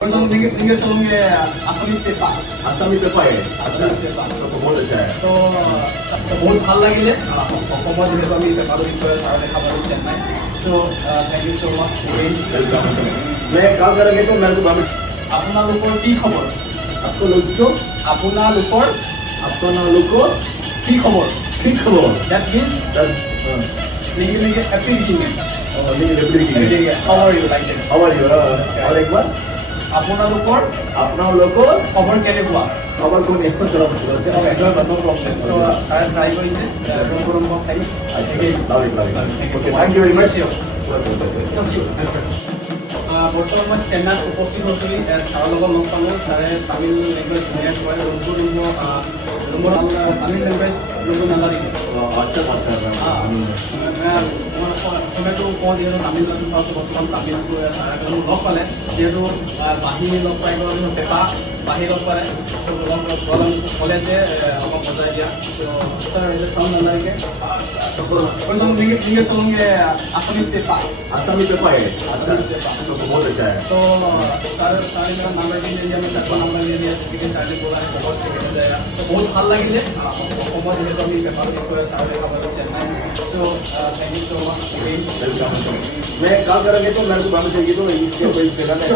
English चलोगे आसामी paper আসামি পেপাৰে आसामी पेपर বহুত আছে তো বহুত ভাল লাগিলে অসমৰ যিহেতু আমি পেপাৰৰ বিষয়ে চাৰ দেখা পালোঁ Chennai so' thank you so' much welcome मैं काम करेंगे तो मेरे को बाबू আপোনালোকৰ কি খবৰ आपको लोग को আপোনালোকৰ अपना लोग को কি খবৰ ठीक खबर দ্যাট মিনছ লিখি এপ্ৰি লিখিলে लेकिन everything how are you like how are you और एक बार আপোনালোকৰ अपना लोग को খবৰ কেনেকুৱা खबर को नहीं पता ছাৰে ট্ৰাই কৰিছে थैंक यू वेरी मच বৰ্তমান মই চেন্নাইত উপস্থিত হৈছিলোঁ ছাৰৰ লগত লগ পালোঁ ছাৰে তামিল লেংগুৱেজ ধুনীয়া কয় ৰুমটো তামিল লেংগুৱেজ ৰুমটো নালাগে अच्छा बात कर रहा हूँ মই অসমীয়াটো কওঁ যিহেতু তামিলনাডুত আছোঁ বৰ্তমান তামিলটো ছাৰে লগ পালে যিহেতু বাঁহী লগ পাই গ'ল পেপা বাঁহী লগ পালে ক'লে যে আমাক বজাই দিয়া চাউণ্ড নালাগে इंग्लिश चलोगे आसामी पेपर आसामी पेपारे आसामी पेपर बहुत अच्छा है तो सारे मेरा नंबर भी ले लिया मैं सबका नंबर ले लिया क्योंकि सारे बोला बहुत ठीक हो जाएगा तो बहुत ভাল লাগিলে অসমৰ যিহেতু আমি পেপাৰৰ বিষয়ে চাৰ দেখা পালোঁ Chennai so' thank you so' much welcome मैं काम करेंगे तो मेरे को बाबू चाहिए तो इसके ऊपर इस जगह में